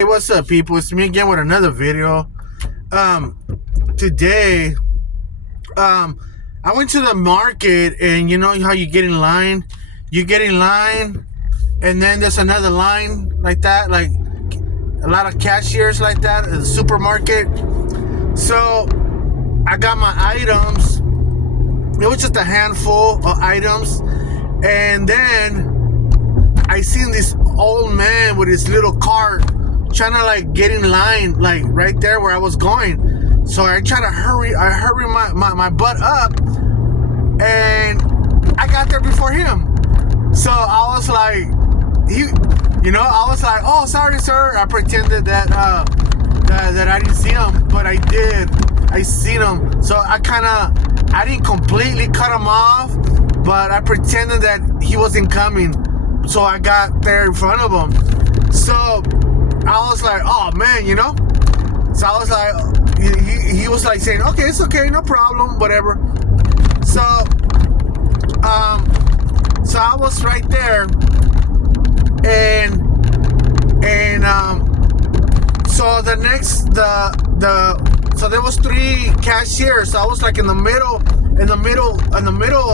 Hey, what's up, people? It's me again with another video. Today, I went to the market, and you know how you get in line? You get in line, and then there's another line like that, like a lot of cashiers like that at the supermarket. So, I got my items. It was just a handful of items, and then I seen this old man with his little cart trying to like get in line, like right there where I was going. So I try to hurry. I hurry my butt up, and I got there before him. So I was like, I was like, oh, sorry, sir. I pretended that I didn't see him, but I did. I seen him. So I didn't completely cut him off, but I pretended that he wasn't coming. So I got there in front of him. So I was like, oh man, So I was like, he was like saying, okay, it's okay, no problem, whatever. So, so I was right there, and so so there was 3 cashiers. So I was like in the middle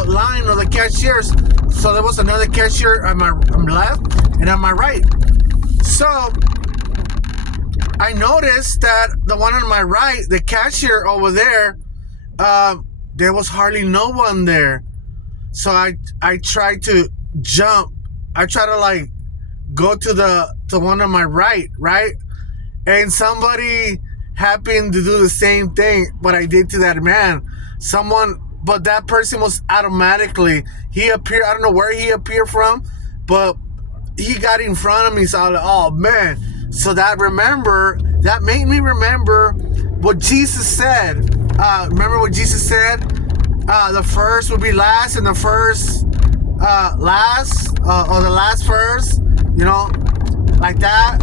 line of the cashiers. So there was another cashier on my left and on my right. So I noticed that the one on my right, the cashier over there, there was hardly no one there. So I tried to jump. I tried to like go to the one on my right, and somebody happened to do the same thing what I did to that man. But that person was automatically, he appeared. I don't know where he appeared from, but he got in front of me. So I was like, oh man. So that made me remember what Jesus said. Remember what Jesus said? The first would be last, and the first last, or the last first. Like that.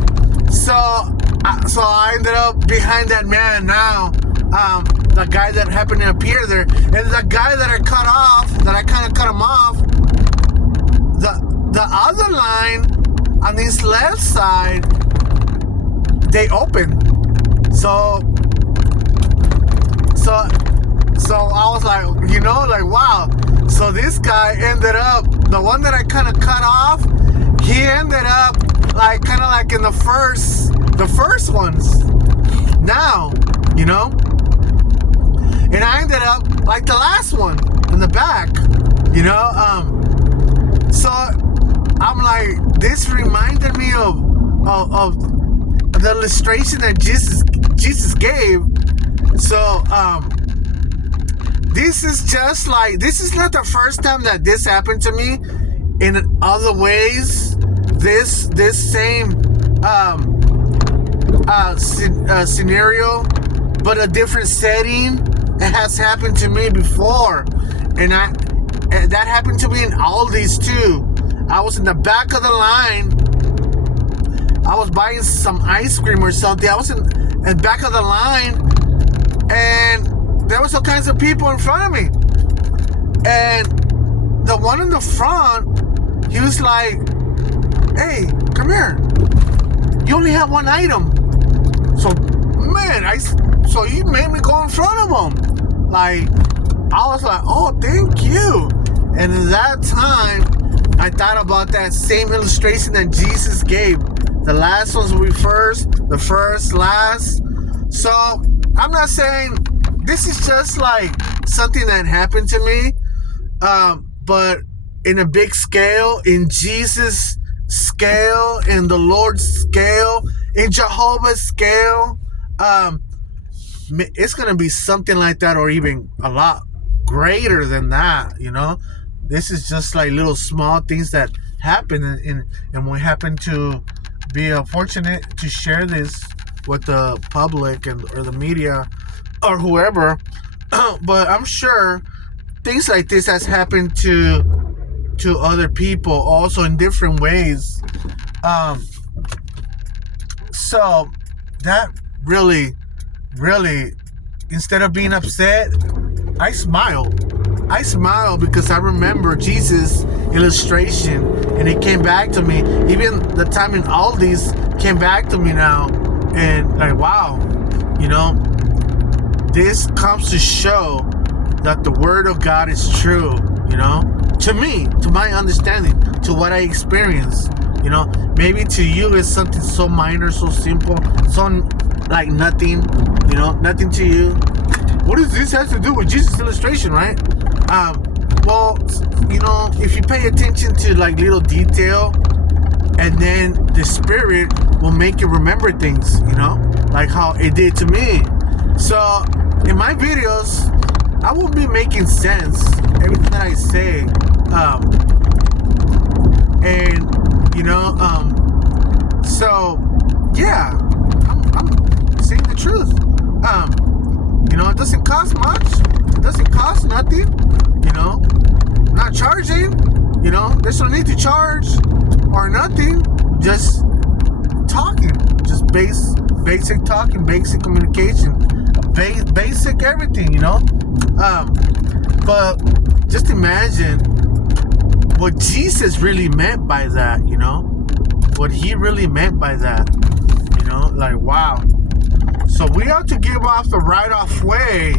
So I ended up behind that man now. The guy that happened to appear there, and the guy that I cut off, that I kind of cut him off. The other line on this left side, they open. So I was like, like wow. So this guy ended up, the one that I kind of cut off, he ended up like kind of like in the first ones now, and I ended up like the last one in the back, so I'm like, this reminded me of the illustration that Jesus gave. So this is not the first time that this happened to me. In other ways, this same scenario, but a different setting, it has happened to me before, and that happened to me in Aldi's too. I was in the back of the line. I was buying some ice cream or something. I was in the back of the line, and there was all kinds of people in front of me. And the one in the front, he was like, hey, come here. You only have one item. So, man, so he made me go in front of him. Like, I was like, oh, thank you. And at that time, I thought about that same illustration that Jesus gave. The last ones will be first, the first, last. So, I'm not saying this is just like something that happened to me, but in a big scale, in Jesus' scale, in the Lord's scale, in Jehovah's scale, it's going to be something like that, or even a lot greater than that, This is just like little small things that happen, and we happen to be fortunate to share this with the public or the media or whoever. But I'm sure things like this has happened to other people also in different ways. So that really, instead of being upset, I smiled because I remember Jesus illustration, and it came back to me. Even the time in Aldi's came back to me now, and like, wow, you know, this comes to show that the word of God is true, you know, to me, to my understanding, to what I experienced. You know, maybe to you it's something so minor, so simple, so like nothing, you know, nothing to you. What does this have to do with Jesus illustration, right? Well, you know, if you pay attention to like little detail, and then the Spirit will make you remember things, you know, like how it did to me. So in my videos, I will be making sense everything that I say, and you know, so yeah, I'm saying the truth. You know, it doesn't cost much. It doesn't cost nothing. You know, not charging. You know, there's no need to charge or nothing. Just talking, just basic talking, basic communication, basic everything. You know, but just imagine what Jesus really meant by that, you know? What he really meant by that, you know? Like, wow. So we have to give off the right-off way,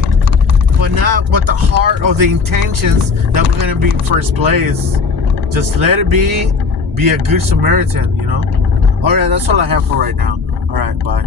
but not with the heart or the intentions that we're going to be in first place. Just let it be a good Samaritan, you know? All right, that's all I have for right now. All right, bye.